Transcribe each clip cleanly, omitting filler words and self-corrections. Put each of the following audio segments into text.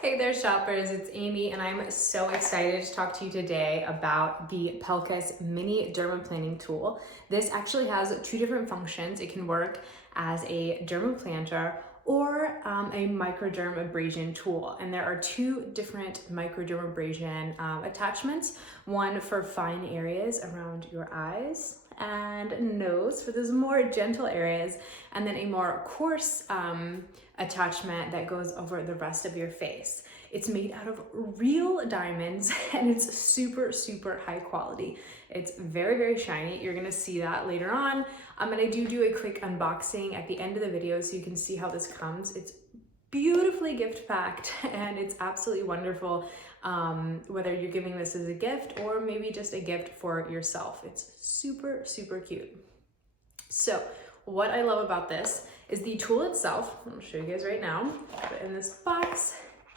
Hey there shoppers, it's Amy and I'm so excited to talk to you today about the PELCAS mini dermaplaning tool. This actually has two different functions. It can work as a dermaplanter or a microdermabrasion tool. And there are two different microdermabrasion attachments, one for fine areas around your eyes and nose for those more gentle areas, and then a more coarse attachment that goes over the rest of your face. It's made out of real diamonds and it's super, super high quality. It's very, very shiny. You're gonna see that later on. And I do a quick unboxing at the end of the video so you can see how this comes. It's beautifully gift packed and it's absolutely wonderful, whether you're giving this as a gift or maybe just a gift for yourself. It's super, super cute. So what I love about this is the tool itself. I'll show you guys right now. Put it in this box.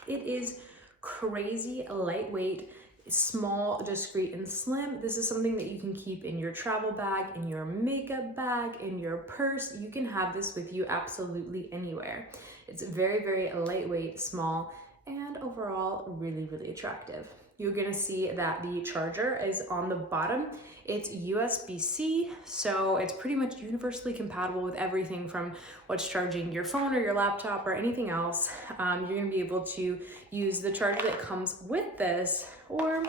It is crazy lightweight, small, discreet, and slim. This is something that you can keep in your travel bag, in your makeup bag, in your purse. You can have this with you absolutely anywhere. It's very, very lightweight, small, and overall really, really attractive. You're gonna see that the charger is on the bottom. It's USB-C, so it's pretty much universally compatible with everything from what's charging your phone or your laptop or anything else. You're gonna be able to use the charger that comes with this or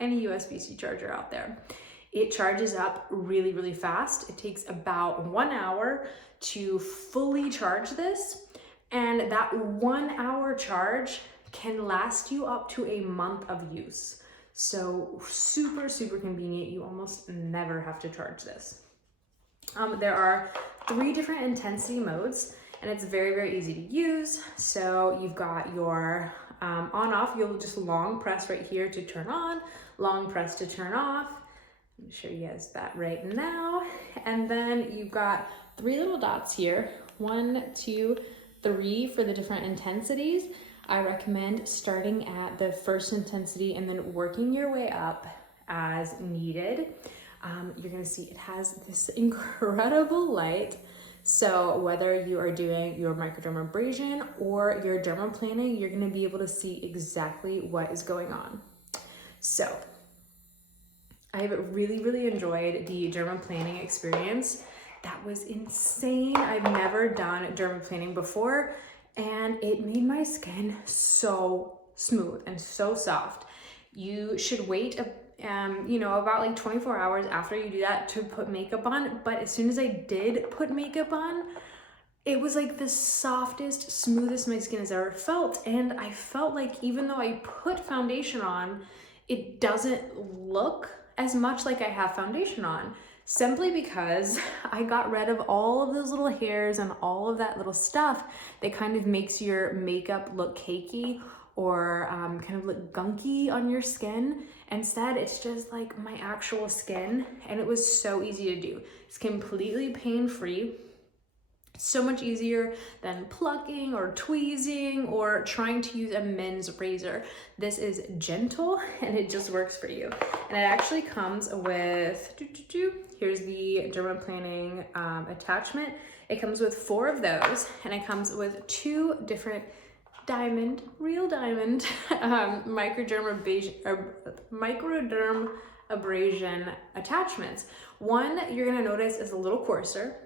any USB-C charger out there. It charges up really, really fast. It takes about 1 hour to fully charge this, and that 1 hour charge can last you up to a month of use. So super, super convenient. You almost never have to charge this. There are 3 different intensity modes and it's very, very easy to use. So you've got your on off, you'll just long press right here to turn on, long press to turn off. Let me show you guys that right now. And then you've got 3 little dots here, 1, 2, 3 for the different intensities. I recommend starting at the first intensity and then working your way up as needed. You're gonna see it has this incredible light. So whether you are doing your microdermabrasion or your dermaplaning, you're gonna be able to see exactly what is going on. So I've really, really enjoyed the dermaplaning experience. That was insane. I've never done dermaplaning before, and it made my skin so smooth and so soft. You should wait about like 24 hours after you do that to put makeup on, but as soon as I did put makeup on, it was like the softest, smoothest my skin has ever felt. And I felt like even though I put foundation on, it doesn't look as much like I have foundation on, simply because I got rid of all of those little hairs and all of that little stuff that kind of makes your makeup look cakey or kind of look gunky on your skin. Instead, it's just like my actual skin, and it was so easy to do. It's completely pain-free. So much easier than plucking or tweezing or trying to use a men's razor. This is gentle and it just works for you. And it actually comes with, here's the dermaplaning attachment. It comes with 4 of those, and it comes with 2 different real diamond microderm abrasion attachments. One you're gonna notice is a little coarser,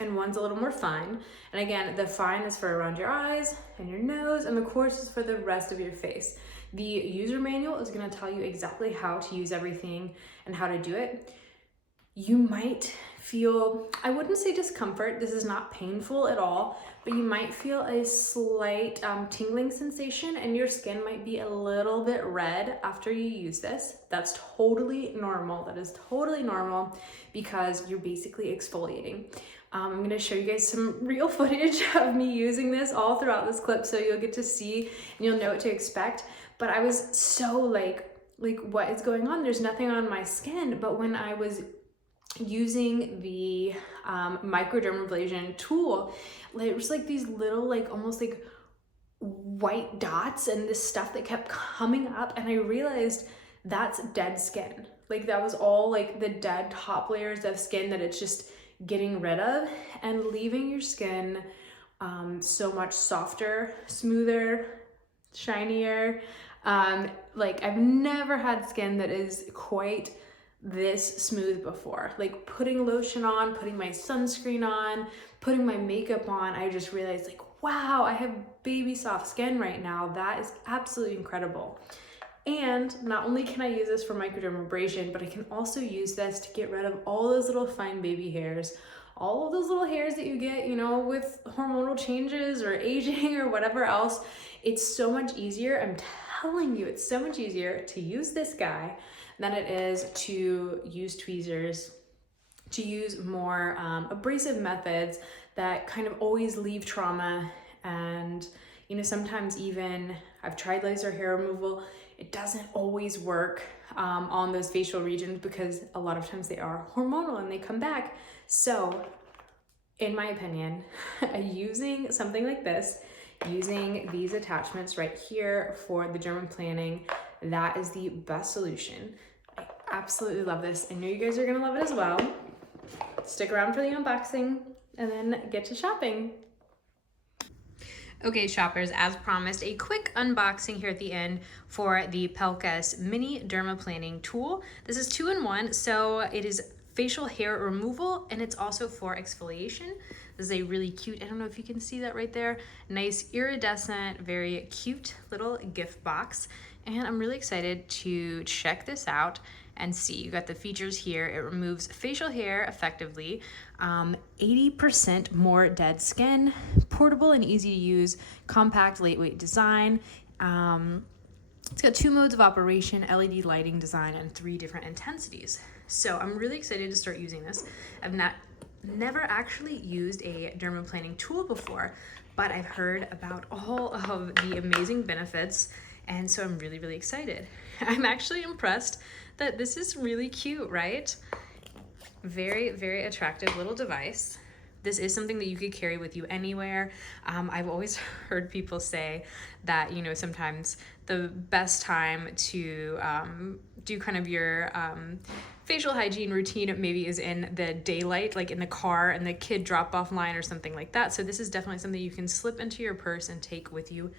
and one's a little more fine. And again, the fine is for around your eyes and your nose, and the coarse is for the rest of your face. The user manual is gonna tell you exactly how to use everything and how to do it. You might feel, I wouldn't say discomfort, this is not painful at all, but you might feel a slight tingling sensation, and your skin might be a little bit red after you use this. That's totally normal. That is totally normal because you're basically exfoliating. I'm gonna show you guys some real footage of me using this all throughout this clip, so you'll get to see and you'll know what to expect. But I was so like what is going on? There's nothing on my skin. But when I was using the microdermabrasion tool, it was like these little almost like white dots and this stuff that kept coming up, and I realized that's dead skin. Like that was all like the dead top layers of skin that it's just getting rid of and leaving your skin so much softer, smoother, shinier. Like I've never had skin that is quite this smooth before. Like putting lotion on, putting my sunscreen on, putting my makeup on, I just realized like, wow, I have baby soft skin right now. That is absolutely incredible. And not only can I use this for microdermabrasion, but I can also use this to get rid of all those little fine baby hairs, all of those little hairs that you get, you know, with hormonal changes or aging or whatever else. It's so much easier. I'm telling you, it's so much easier to use this guy than it is to use tweezers, to use more abrasive methods that kind of always leave trauma. And, you know, sometimes even I've tried laser hair removal. It doesn't always work on those facial regions because a lot of times they are hormonal and they come back. So in my opinion, using something like this, using these attachments right here for the dermaplaning, that is the best solution. I absolutely love this. I know you guys are gonna love it as well. Stick around for the unboxing and then get to shopping. Okay, shoppers, as promised, a quick unboxing here at the end for the PELCAS Mini Dermaplaning Tool. This is 2-in-1, so it is facial hair removal and it's also for exfoliation. This is a really cute, I don't know if you can see that right there, nice iridescent, very cute little gift box. And I'm really excited to check this out and see. You got the features here. It removes facial hair effectively, 80% more dead skin, portable and easy to use, compact, lightweight design. It's got 2 modes of operation, LED lighting design, and 3 different intensities. So I'm really excited to start using this. I've never actually used a dermaplaning tool before, but I've heard about all of the amazing benefits, and so I'm really, really excited. I'm actually impressed that this is really cute, right? Very, very attractive little device. This is something that you could carry with you anywhere. I've always heard people say that, you know, sometimes the best time to do kind of your facial hygiene routine maybe is in the daylight, like in the car and the kid drop-off line or something like that. So this is definitely something you can slip into your purse and take with you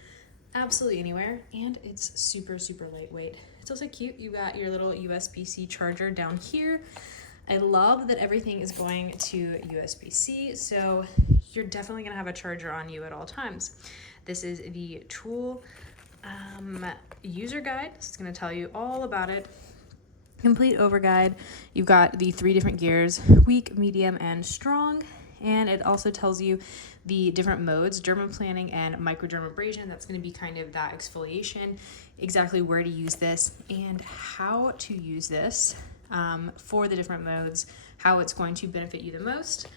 absolutely anywhere. And it's super, super lightweight. It's also cute. You got your little USB-C charger down here. I love that everything is going to USB-C, so you're definitely gonna have a charger on you at all times. This is the tool user guide. It's gonna tell you all about it. Complete over guide. You've got the 3 different gears, weak, medium, and strong. And it also tells you the different modes, dermaplaning and microdermabrasion. That's going to be kind of that exfoliation, exactly where to use this and how to use this for the different modes, how it's going to benefit you the most.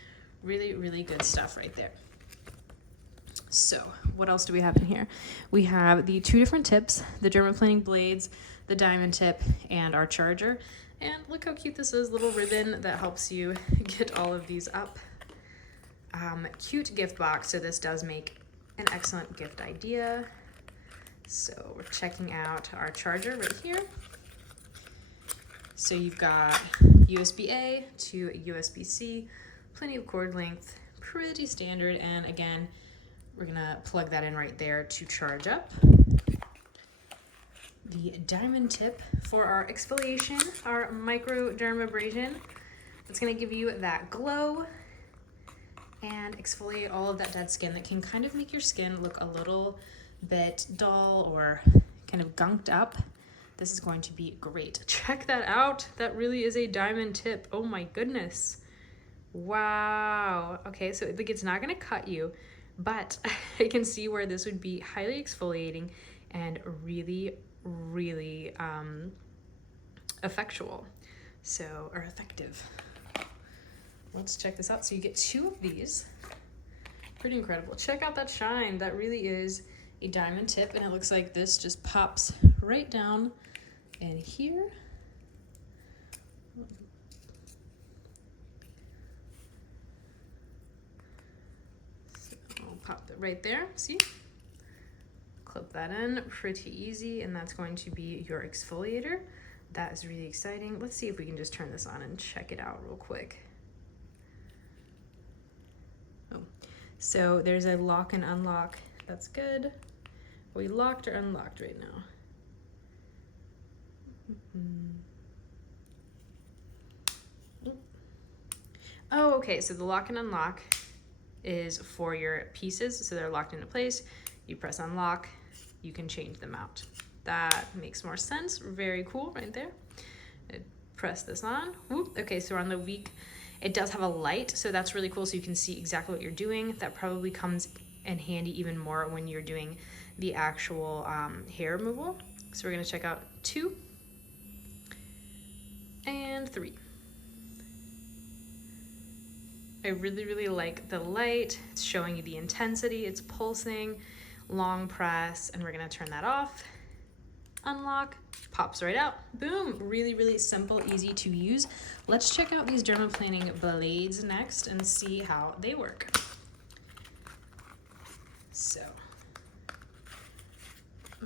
Really, really good stuff right there. So what else do we have in here? We have the 2 different tips, the dermaplaning blades, the diamond tip, and our charger. And look how cute this is, little ribbon that helps you get all of these up. Cute gift box, so this does make an excellent gift idea. So we're checking out our charger right here. So you've got USB-A to USB-C, plenty of cord length, pretty standard, and again, we're gonna plug that in right there to charge up. The diamond tip for our exfoliation, our microdermabrasion. It's gonna give you that glow and exfoliate all of that dead skin that can kind of make your skin look a little bit dull or kind of gunked up. This is going to be great. Check that out. That really is a diamond tip. Oh my goodness. Wow. Okay, so like it's not gonna cut you, but I can see where this would be highly exfoliating and really, really effectual. So, or effective. Let's check this out. So you get 2 of these. Pretty incredible. Check out that shine. That really is a diamond tip, and it looks like this just pops right down in here. So I'll pop that right there. See? Clip that in. Pretty easy, and that's going to be your exfoliator. That is really exciting. Let's see if we can just turn this on and check it out real quick. So there's a lock and unlock, that's good. Are we locked or unlocked right now? Oh, okay, so the lock and unlock is for your pieces, so they're locked into place. You press unlock, you can change them out. That makes more sense. Very cool right there. Press this on. Whoop. Okay, so we're on the week. It does have a light, so that's really cool, so you can see exactly what you're doing. That probably comes in handy even more when you're doing the actual hair removal. So we're gonna check out 2 and 3. I really, really like the light. It's showing you the intensity, it's pulsing, long press, and we're gonna turn that off. Unlock, pops right out. Boom, really, really simple, easy to use. Let's check out these dermaplaning blades next and see how they work. So,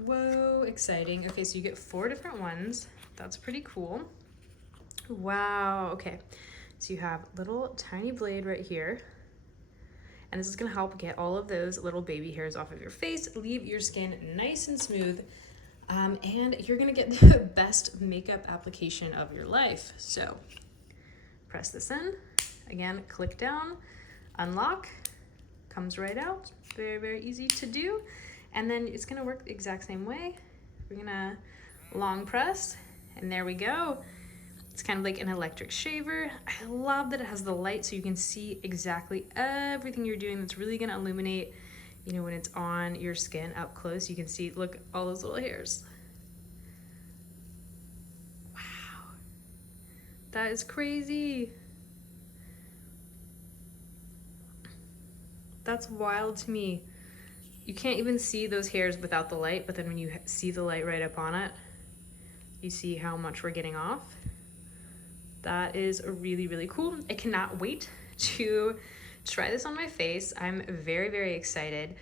whoa, exciting. Okay, so you get 4 different ones. That's pretty cool. Wow, okay. So you have little tiny blade right here. And this is gonna help get all of those little baby hairs off of your face, leave your skin nice and smooth, and you're gonna get the best makeup application of your life. So press this in, again, click down, unlock, comes right out. Very, very easy to do. And then it's gonna work the exact same way. We're gonna long press, and there we go. It's kind of like an electric shaver. I love that it has the light so you can see exactly everything you're doing. That's really gonna illuminate, you know, when it's on your skin up close. You can see, look, all those little hairs. Wow, that is crazy. That's wild to me. You can't even see those hairs without the light, but then when you see the light right up on it, you see how much we're getting off. That is really, really cool. I cannot wait to try this on my face. I'm very, very excited.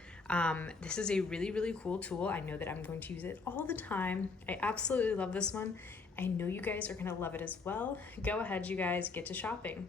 This is a really, really cool tool. I know that I'm going to use it all the time. I absolutely love this one. I know you guys are gonna love it as well. Go ahead, you guys, get to shopping.